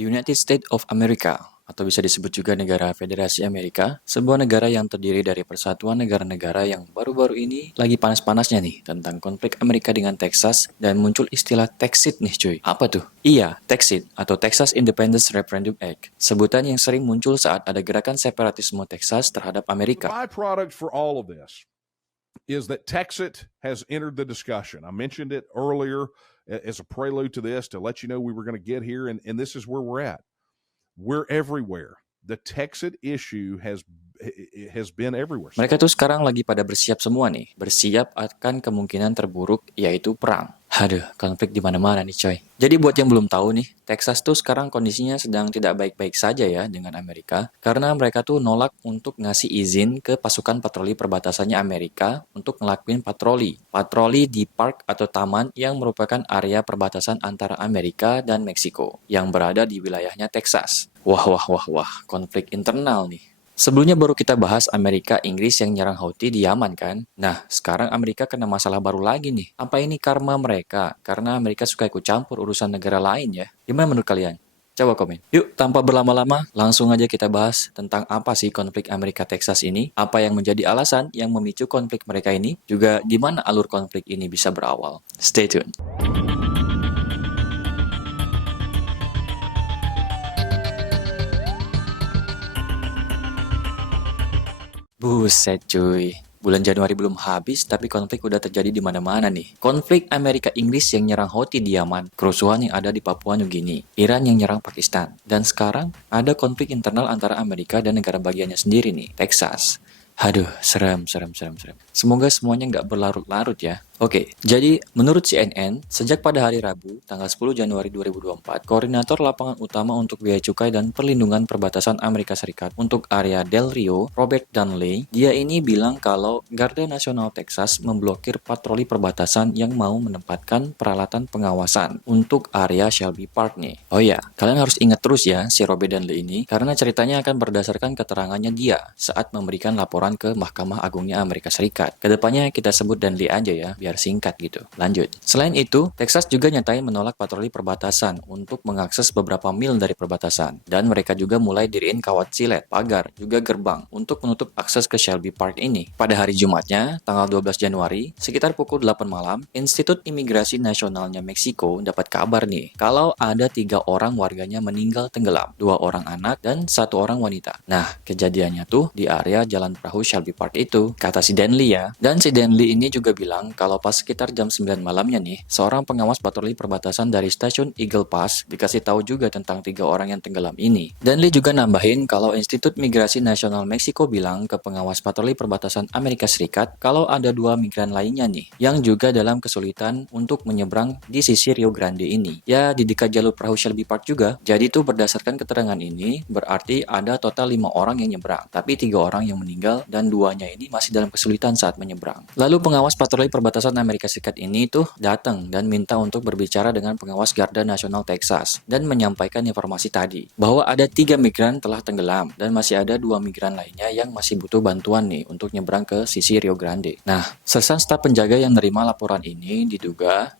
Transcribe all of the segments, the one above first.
The United States of America, atau bisa disebut juga negara Federasi Amerika, sebuah negara yang terdiri dari persatuan negara-negara yang baru-baru ini lagi panas-panasnya nih tentang konflik Amerika dengan Texas dan muncul istilah Texit nih cuy. Apa tuh? Iya, Texit atau Texas Independence Referendum Act, sebutan yang sering muncul saat ada gerakan separatisme Texas terhadap The Amerika. byproduct for all of this is that Texit has entered the discussion. I mentioned it earlier as a prelude to this to let you know we were going to get here, and this is where we're at. We're everywhere. The Texit issue has been everywhere. Mereka tuh sekarang lagi pada bersiap semua nih, bersiap akan kemungkinan terburuk yaitu perang. Aduh, konflik di mana-mana nih coy. Jadi buat yang belum tahu nih, Texas tuh sekarang kondisinya sedang tidak baik-baik saja ya dengan Amerika, karena mereka tuh nolak untuk ngasih izin ke pasukan patroli perbatasannya Amerika untuk ngelakuin patroli. Patroli di park atau taman yang merupakan area perbatasan antara Amerika dan Meksiko, yang berada di wilayahnya Texas. Wah, konflik internal nih. Sebelumnya baru kita bahas Amerika Inggris yang nyerang Houthi di Yaman kan? Nah, sekarang Amerika kena masalah baru lagi nih. Apa ini karma mereka? Karena Amerika suka ikut campur urusan negara lain ya. Gimana menurut kalian? Coba komen. Yuk, tanpa berlama-lama, langsung aja kita bahas tentang apa sih konflik Amerika Texas ini, apa yang menjadi alasan yang memicu konflik mereka ini, juga di mana alur konflik ini bisa berawal. Stay tuned. Buset cuy, bulan Januari belum habis tapi konflik udah terjadi di mana-mana nih. Konflik Amerika Inggris yang nyerang Houthi di Yaman, kerusuhan yang ada di Papua Nugini, Iran yang nyerang Pakistan, dan sekarang ada konflik internal antara Amerika dan negara bagiannya sendiri nih, Texas. Aduh, serem. Semoga semuanya nggak berlarut-larut ya. Oke, jadi menurut CNN, sejak pada hari Rabu, tanggal 10 Januari 2024, Koordinator Lapangan Utama untuk Bea Cukai dan Perlindungan Perbatasan Amerika Serikat untuk area Del Rio, Robert Dunley, dia ini bilang kalau Garda Nasional Texas memblokir patroli perbatasan yang mau menempatkan peralatan pengawasan untuk area Shelby Park nih. Oh ya, kalian harus ingat terus ya si Robert Dunley ini, karena ceritanya akan berdasarkan keterangannya dia saat memberikan laporan ke Mahkamah Agungnya Amerika Serikat. Kedepannya kita sebut Dunley aja ya, biar singkat gitu. Lanjut. Selain itu, Texas juga nyatain menolak patroli perbatasan untuk mengakses beberapa mil dari perbatasan. Dan mereka juga mulai diriin kawat silet, pagar, juga gerbang untuk menutup akses ke Shelby Park ini. Pada hari Jumatnya, tanggal 12 Januari, sekitar pukul 8 malam, Institut Imigrasi Nasionalnya Meksiko dapat kabar nih, kalau ada 3 orang warganya meninggal tenggelam, 2 orang anak, dan 1 orang wanita. Nah, kejadiannya tuh di area Jalan Perahu Shelby Park itu, kata si Danley ya. Dan si Danley ini juga bilang kalau pas sekitar jam 9 malamnya nih, seorang pengawas patroli perbatasan dari stasiun Eagle Pass dikasih tahu juga tentang 3 orang yang tenggelam ini. Danley juga nambahin kalau Institut Migrasi Nasional Meksiko bilang ke pengawas patroli perbatasan Amerika Serikat kalau ada 2 migran lainnya nih, yang juga dalam kesulitan untuk menyeberang di sisi Rio Grande ini. Ya, di dekat jalur perahu Shelby Park juga. Jadi tuh berdasarkan keterangan ini, berarti ada total 5 orang yang nyebrang, tapi 3 orang yang meninggal dan 2-nya ini masih dalam kesulitan saat menyeberang. Lalu pengawas patroli perbatasan Amerika Serikat ini tuh datang dan minta untuk berbicara dengan pengawas Garda Nasional Texas dan menyampaikan informasi tadi bahwa ada 3 migran telah tenggelam dan masih ada 2 migran lainnya yang masih butuh bantuan nih untuk nyebrang ke sisi Rio Grande. Nah, sersan staf penjaga yang menerima laporan ini diduga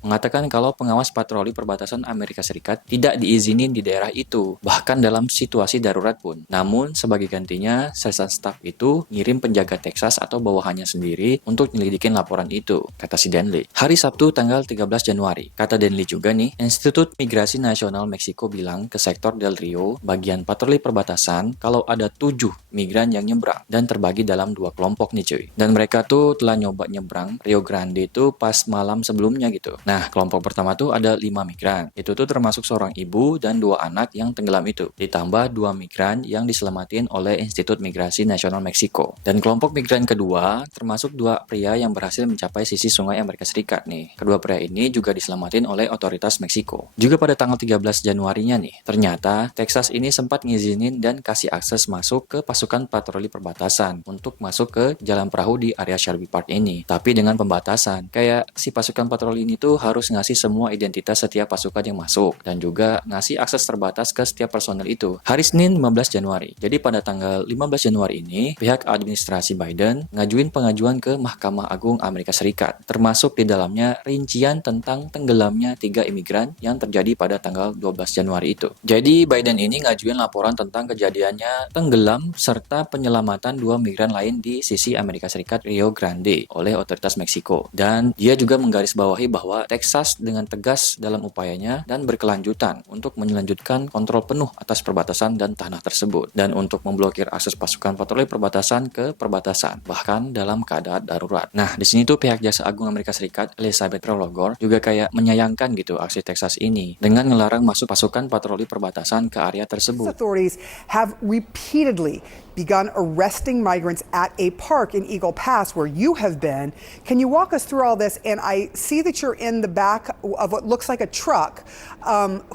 mengatakan kalau pengawas patroli perbatasan Amerika Serikat tidak diizinin di daerah itu, bahkan dalam situasi darurat pun. Namun, sebagai gantinya, sersan staf itu ngirim penjaga Texas atau bawahannya sendiri untuk nyelidikin laporan itu, kata si Danley. Hari Sabtu tanggal 13 Januari, kata Danley juga nih, Institut Migrasi Nasional Meksiko bilang ke sektor Del Rio, bagian patroli perbatasan, kalau ada 7 migran yang nyebrang dan terbagi dalam 2 kelompok nih cuy. Dan mereka tuh telah nyoba nyebrang Rio Grande itu pas malam sebelumnya gitu. Nah, kelompok pertama tuh ada 5 migran. Itu tuh termasuk seorang ibu dan 2 anak yang tenggelam itu. Ditambah 2 migran yang diselamatin oleh Institut Migrasi Nasional Meksiko. Dan kelompok migran kedua termasuk 2 pria yang berhasil mencapai sisi sungai Amerika Serikat nih. Kedua pria ini juga diselamatin oleh otoritas Meksiko. Juga pada tanggal 13 Januarinya nih, ternyata Texas ini sempat ngizinin dan kasih akses masuk ke pasukan patroli perbatasan untuk masuk ke jalan perahu di area Shelby Park ini. Tapi dengan pembatasan, kayak si pasukan patroli ini tuh harus ngasih semua identitas setiap pasukan yang masuk dan juga ngasih akses terbatas ke setiap personel itu. Hari Senin 15 Januari. Jadi pada tanggal 15 Januari ini, pihak administrasi Biden ngajuin pengajuan ke Mahkamah Agung Agung Amerika Serikat, termasuk di dalamnya rincian tentang tenggelamnya 3 imigran yang terjadi pada tanggal 12 Januari itu. Jadi Biden ini ngajuin laporan tentang kejadiannya tenggelam serta penyelamatan 2 migran lain di sisi Amerika Serikat Rio Grande oleh otoritas Meksiko. Dan dia juga menggarisbawahi bahwa Texas dengan tegas dalam upayanya dan berkelanjutan untuk melanjutkan kontrol penuh atas perbatasan dan tanah tersebut, dan untuk memblokir akses pasukan patroli perbatasan ke perbatasan, bahkan dalam keadaan darurat. Nah, di sini tuh pihak Jaksa Agung Amerika Serikat, Elizabeth Prologor, juga kayak menyayangkan gitu aksi Texas ini dengan melarang masuk pasukan patroli perbatasan ke area tersebut. Authorities have repeatedly begun arresting migrants at a park in Eagle Pass where you have been. Can you walk us through all this? And I see that you're in the back of what looks like a truck.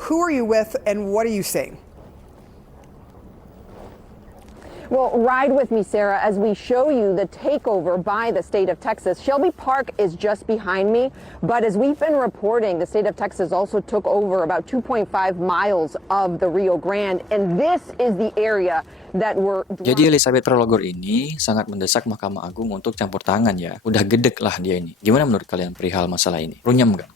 Who are you with and what are you seeing? Well, ride with me, Sarah, as we show you the takeover by the state of Texas. Shelby Park is just behind me, but as we've been reporting, the state of Texas also took over about 2.5 miles of the Rio Grande, and this is the area that we're... Jadi Elizabeth Prologor ini sangat mendesak Mahkamah Agung untuk campur tangan ya. Udah gedek lah dia ini. Gimana menurut kalian perihal masalah ini? Runyam nggak?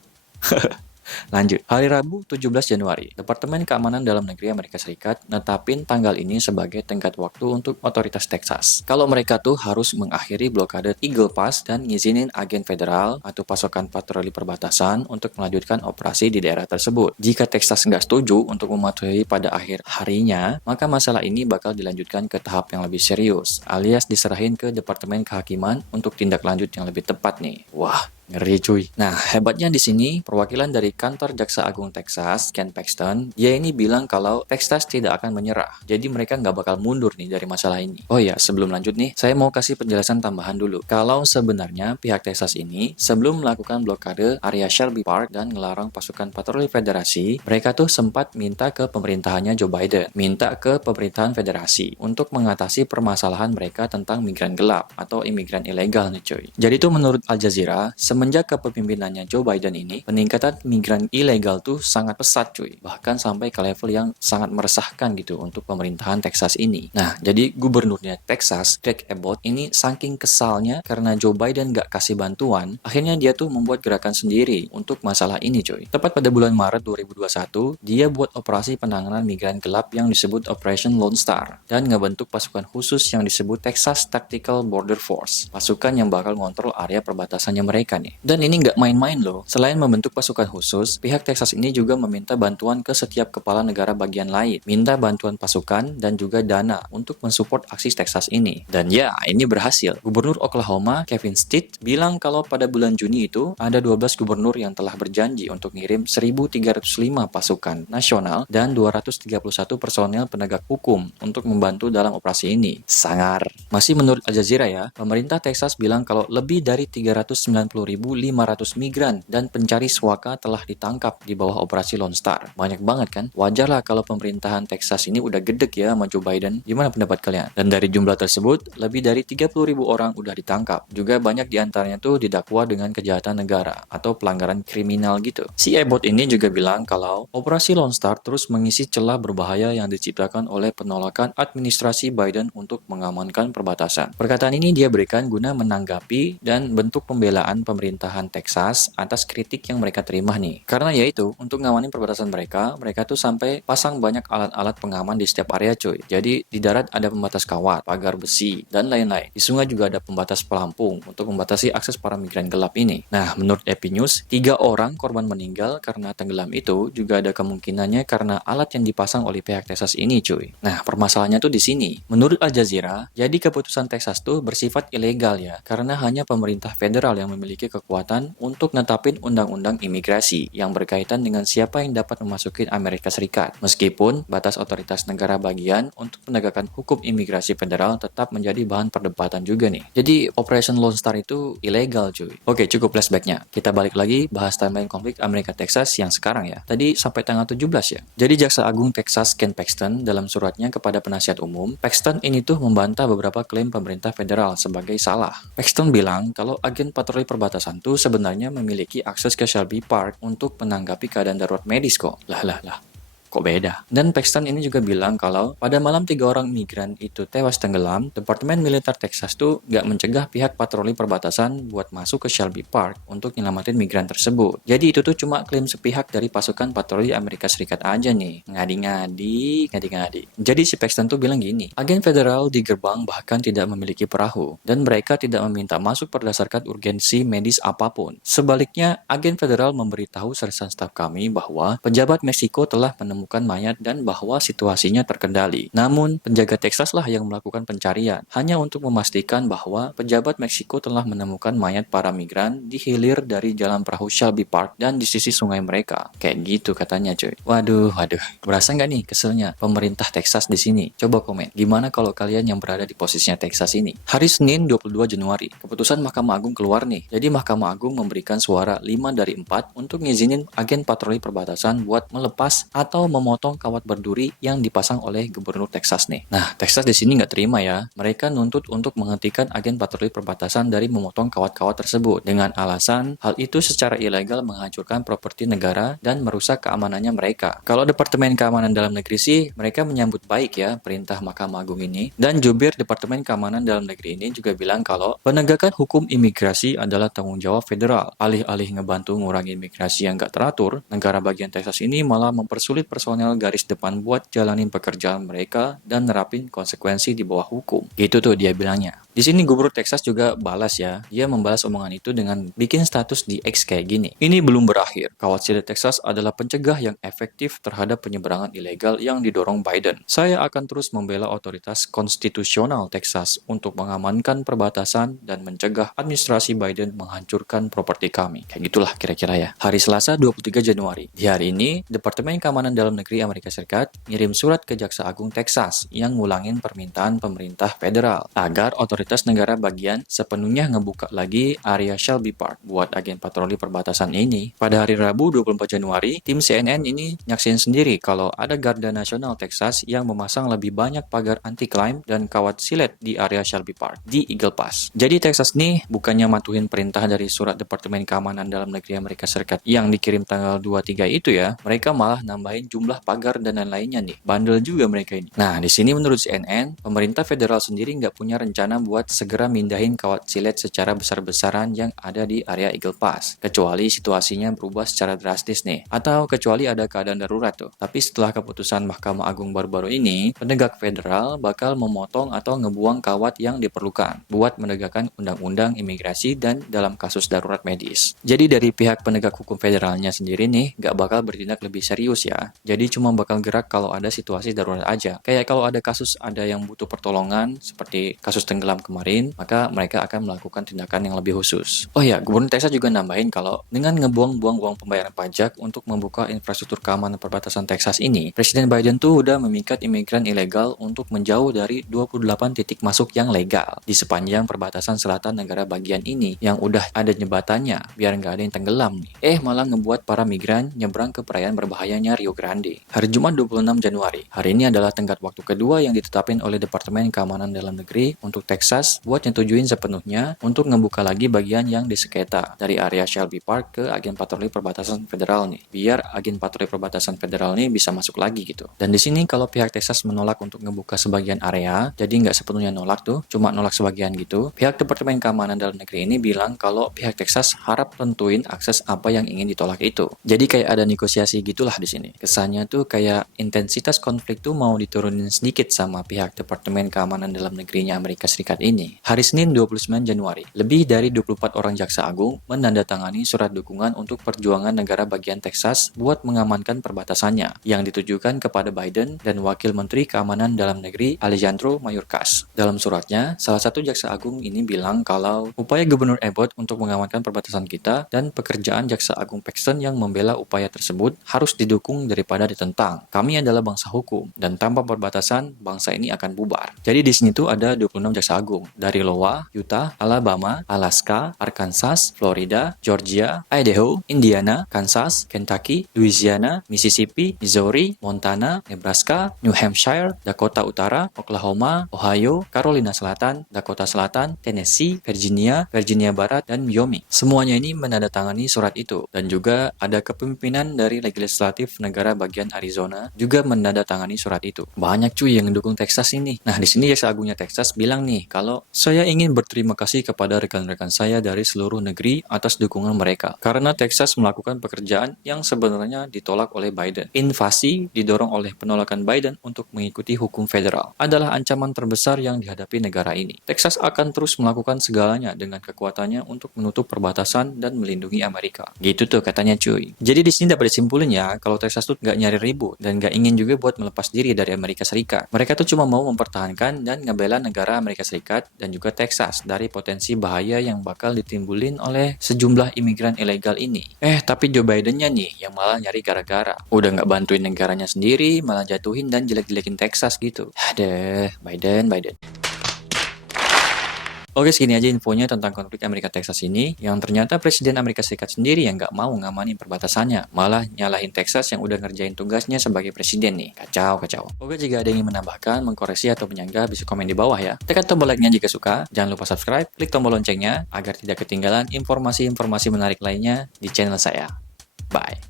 Lanjut, hari Rabu 17 Januari, Departemen Keamanan Dalam Negeri Amerika Serikat netapin tanggal ini sebagai tenggat waktu untuk otoritas Texas. Kalau mereka tuh harus mengakhiri blokade Eagle Pass dan ngizinin agen federal atau pasukan patroli perbatasan untuk melanjutkan operasi di daerah tersebut. Jika Texas nggak setuju untuk mematuhi pada akhir harinya, maka masalah ini bakal dilanjutkan ke tahap yang lebih serius, alias diserahin ke Departemen Kehakiman untuk tindak lanjut yang lebih tepat nih. Wah, ngeri cuy. Nah, hebatnya di sini perwakilan dari kantor Jaksa Agung Texas, Ken Paxton, dia ini bilang kalau Texas tidak akan menyerah. Jadi mereka nggak bakal mundur nih dari masalah ini. Oh ya, sebelum lanjut nih, saya mau kasih penjelasan tambahan dulu. Kalau sebenarnya pihak Texas ini sebelum melakukan blokade area Shelby Park dan ngelarang pasukan patroli federasi, mereka tuh sempat minta ke pemerintahannya Joe Biden, minta ke pemerintahan federasi untuk mengatasi permasalahan mereka tentang migran gelap atau imigran ilegal nih cuy. Jadi tuh menurut Al Jazeera, semenjak kepemimpinannya Joe Biden ini, peningkatan migran ilegal tuh sangat pesat cuy. Bahkan sampai ke level yang sangat meresahkan gitu untuk pemerintahan Texas ini. Nah, jadi gubernurnya Texas, Greg Abbott, ini saking kesalnya karena Joe Biden gak kasih bantuan, akhirnya dia tuh membuat gerakan sendiri untuk masalah ini cuy. Tepat pada bulan Maret 2021, dia buat operasi penanganan migran gelap yang disebut Operation Lone Star dan ngebentuk pasukan khusus yang disebut Texas Tactical Border Force. Pasukan yang bakal ngontrol area perbatasannya mereka nih. Dan ini nggak main-main loh. Selain membentuk pasukan khusus, pihak Texas ini juga meminta bantuan ke setiap kepala negara bagian lain. Minta bantuan pasukan dan juga dana untuk mensupport aksi Texas ini. Dan ya, ini berhasil. Gubernur Oklahoma, Kevin Stitt, bilang kalau pada bulan Juni itu ada 12 gubernur yang telah berjanji untuk ngirim 1.305 pasukan nasional dan 231 personel penegak hukum untuk membantu dalam operasi ini. Sangar. Masih menurut Al Jazeera ya, pemerintah Texas bilang kalau lebih dari 390.500 migran dan pencari swaka telah ditangkap di bawah operasi Lone Star. Banyak banget kan? Wajarlah kalau pemerintahan Texas ini udah gedek ya sama Joe Biden. Gimana pendapat kalian? Dan dari jumlah tersebut, lebih dari 30.000 orang udah ditangkap. Juga banyak diantaranya tuh didakwa dengan kejahatan negara atau pelanggaran kriminal gitu. Si Abbott ini juga bilang kalau operasi Lone Star terus mengisi celah berbahaya yang diciptakan oleh penolakan administrasi Biden untuk mengamankan perbatasan. Perkataan ini dia berikan guna menanggapi dan bentuk pembelaan pemerintahan Texas atas kritik yang mereka terima nih. Karena yaitu, untuk ngamanin perbatasan mereka tuh sampai pasang banyak alat-alat pengaman di setiap area cuy. Jadi di darat ada pembatas kawat, pagar besi, dan lain-lain. Di sungai juga ada pembatas pelampung untuk membatasi akses para migran gelap ini. Nah, menurut AP News, 3 orang korban meninggal karena tenggelam itu juga ada kemungkinannya karena alat yang dipasang oleh pihak Texas ini cuy. Nah, permasalahannya tuh di sini. Menurut Al Jazeera, jadi keputusan Texas tuh bersifat ilegal ya, karena hanya pemerintah federal yang memiliki kekuatan untuk netapin undang-undang imigrasi yang berkaitan dengan siapa yang dapat memasuki Amerika Serikat. Meskipun batas otoritas negara bagian untuk penegakan hukum imigrasi federal tetap menjadi bahan perdebatan juga nih. Jadi Operation Lone Star itu ilegal cuy. Oke, cukup flashbacknya. Kita balik lagi bahas timeline konflik Amerika Texas yang sekarang ya. Tadi sampai tanggal 17 ya. Jadi Jaksa Agung Texas Ken Paxton dalam suratnya kepada penasihat umum, Paxton ini tuh membantah beberapa klaim pemerintah federal sebagai salah. Paxton bilang kalau agen patroli perbatasan tuh sebenarnya memiliki akses ke Shelby Park untuk menanggapi keadaan darurat medis kok. Lah. Kok beda? Dan Paxton ini juga bilang kalau pada malam 3 orang migran itu tewas tenggelam, Departemen Militer Texas tuh nggak mencegah pihak patroli perbatasan buat masuk ke Shelby Park untuk nyelamatin migran tersebut. Jadi itu tuh cuma klaim sepihak dari pasukan patroli Amerika Serikat aja nih. Ngadi-ngadi. Jadi si Paxton tuh bilang gini, agen federal di gerbang bahkan tidak memiliki perahu, dan mereka tidak meminta masuk berdasarkan urgensi medis apapun. Sebaliknya, agen federal memberitahu sersan staf kami bahwa pejabat Meksiko telah menemukan mayat dan bahwa situasinya terkendali. Namun, penjaga Texas lah yang melakukan pencarian, hanya untuk memastikan bahwa pejabat Meksiko telah menemukan mayat para migran di hilir dari jalan perahu Shelby Park dan di sisi sungai mereka. Kayak gitu katanya cuy. Waduh. Berasa nggak nih keselnya pemerintah Texas di sini? Coba komen. Gimana kalau kalian yang berada di posisinya Texas ini? Hari Senin 22 Januari, keputusan Mahkamah Agung keluar nih. Jadi Mahkamah Agung memberikan suara 5 dari 4 untuk ngizinin agen patroli perbatasan buat melepas atau memotong kawat berduri yang dipasang oleh Gubernur Texas nih. Nah, Texas di sini nggak terima ya. Mereka nuntut untuk menghentikan agen patroli perbatasan dari memotong kawat-kawat tersebut dengan alasan hal itu secara ilegal menghancurkan properti negara dan merusak keamanannya mereka. Kalau Departemen Keamanan Dalam Negeri sih, mereka menyambut baik ya perintah Mahkamah Agung ini. Dan jubir Departemen Keamanan Dalam Negeri ini juga bilang kalau penegakan hukum imigrasi adalah tanggung jawab federal. Alih-alih ngebantu ngurangi imigrasi yang nggak teratur, negara bagian Texas ini malah mempersulit personel garis depan buat jalanin pekerjaan mereka dan nerapin konsekuensi di bawah hukum. Gitu tuh dia bilangnya. Di sini Gubernur Texas juga balas ya. Dia membalas omongan itu dengan bikin status di X kayak gini. Ini belum berakhir. Kawat silet Texas adalah pencegah yang efektif terhadap penyeberangan ilegal yang didorong Biden. Saya akan terus membela otoritas konstitusional Texas untuk mengamankan perbatasan dan mencegah administrasi Biden menghancurkan properti kami. Kayak gitulah kira-kira ya. Hari Selasa 23 Januari. Di hari ini, Departemen Keamanan Dalam Negeri Amerika Serikat ngirim surat ke Jaksa Agung Texas yang ngulangin permintaan pemerintah federal agar otoritas negara bagian sepenuhnya ngebuka lagi area Shelby Park buat agen patroli perbatasan ini. Pada hari Rabu 24 Januari, tim CNN ini nyaksin sendiri kalau ada Garda Nasional Texas yang memasang lebih banyak pagar anti-climb dan kawat silet di area Shelby Park di Eagle Pass. Jadi Texas nih bukannya matuhin perintah dari surat Departemen Keamanan Dalam Negeri Amerika Serikat yang dikirim tanggal 23 itu ya, mereka malah nambahin jumlah pagar dan lain-lainnya nih. Bandel juga mereka ini. Nah, di sini menurut CNN, pemerintah federal sendiri nggak punya rencana buat segera mindahin kawat silet secara besar-besaran yang ada di area Eagle Pass, kecuali situasinya berubah secara drastis nih, atau kecuali ada keadaan darurat tuh. Tapi setelah keputusan Mahkamah Agung baru-baru ini, penegak federal bakal memotong atau ngebuang kawat yang diperlukan buat menegakkan undang-undang imigrasi dan dalam kasus darurat medis. Jadi dari pihak penegak hukum federalnya sendiri nih, nggak bakal bertindak lebih serius ya. Jadi cuma bakal gerak kalau ada situasi darurat aja. Kayak kalau ada kasus ada yang butuh pertolongan, seperti kasus tenggelam kemarin, maka mereka akan melakukan tindakan yang lebih khusus. Oh ya, Gubernur Texas juga nambahin kalau dengan ngebuang-buang uang pembayaran pajak untuk membuka infrastruktur keamanan perbatasan Texas ini, Presiden Biden tuh udah memikat imigran ilegal untuk menjauh dari 28 titik masuk yang legal di sepanjang perbatasan selatan negara bagian ini yang udah ada jembatannya biar nggak ada yang tenggelam nih. Malah ngebuat para migran nyebrang ke perayaan berbahayanya Rio Grande. Hari Jumat 26 Januari. Hari ini adalah tenggat waktu kedua yang ditetapin oleh Departemen Keamanan Dalam Negeri untuk Texas buat nyetujuin sepenuhnya untuk ngebuka lagi bagian yang disengketa dari area Shelby Park ke agen patroli perbatasan federal nih, biar agen patroli perbatasan federal nih bisa masuk lagi gitu. Dan di sini kalau pihak Texas menolak untuk ngebuka sebagian area, jadi nggak sepenuhnya nolak tuh, cuma nolak sebagian gitu. Pihak Departemen Keamanan Dalam Negeri ini bilang kalau pihak Texas harap tentuin akses apa yang ingin ditolak itu. Jadi kayak ada negosiasi gitulah di sini. Kesannya tuh kayak intensitas konflik tuh mau diturunin sedikit sama pihak Departemen Keamanan Dalam Negerinya Amerika Serikat ini. Hari Senin 29 Januari, lebih dari 24 orang jaksa agung menandatangani surat dukungan untuk perjuangan negara bagian Texas buat mengamankan perbatasannya yang ditujukan kepada Biden dan Wakil Menteri Keamanan Dalam Negeri Alejandro Mayorkas. Dalam suratnya, salah satu jaksa agung ini bilang kalau upaya Gubernur Abbott untuk mengamankan perbatasan kita dan pekerjaan jaksa agung Paxton yang membela upaya tersebut harus didukung daripada ditentang. Kami adalah bangsa hukum dan tanpa perbatasan bangsa ini akan bubar. Jadi di sini tuh ada 26 jaksa agung dari Iowa, Utah, Alabama, Alaska, Arkansas, Florida, Georgia, Idaho, Indiana, Kansas, Kentucky, Louisiana, Mississippi, Missouri, Montana, Nebraska, New Hampshire, Dakota Utara, Oklahoma, Ohio, Carolina Selatan, Dakota Selatan, Tennessee, Virginia, Virginia Barat, dan Wyoming. Semuanya ini menandatangani surat itu dan juga ada kepemimpinan dari legislatif negara bagian Arizona juga menandatangani surat itu. Banyak cuy yang mendukung Texas ini. Nah, di sini Jaksa Agungnya Texas bilang nih, kalau saya ingin berterima kasih kepada rekan-rekan saya dari seluruh negeri atas dukungan mereka. Karena Texas melakukan pekerjaan yang sebenarnya ditolak oleh Biden. Invasi didorong oleh penolakan Biden untuk mengikuti hukum federal adalah ancaman terbesar yang dihadapi negara ini. Texas akan terus melakukan segalanya dengan kekuatannya untuk menutup perbatasan dan melindungi Amerika. Gitu tuh katanya cuy. Jadi di sini dapat disimpulin ya, kalau Texas tuh nggak nyari ribut dan nggak ingin juga buat melepas diri dari Amerika Serikat. Mereka tuh cuma mau mempertahankan dan ngebela negara Amerika Serikat dan juga Texas dari potensi bahaya yang bakal ditimbulin oleh sejumlah imigran ilegal ini. Tapi Joe Bidennya nih yang malah nyari gara-gara. Udah nggak bantuin negaranya sendiri, malah jatuhin dan jelek-jelekin Texas gitu. Aduh, Biden. Oke, segini aja infonya tentang konflik Amerika Texas ini, yang ternyata Presiden Amerika Serikat sendiri yang nggak mau ngamanin perbatasannya, malah nyalahin Texas yang udah ngerjain tugasnya sebagai presiden nih. Kacau. Oke, jika ada yang ingin menambahkan, mengkoreksi atau menyanggah, bisa komen di bawah ya. Tekan tombol like-nya jika suka, jangan lupa subscribe, klik tombol loncengnya, agar tidak ketinggalan informasi-informasi menarik lainnya di channel saya. Bye.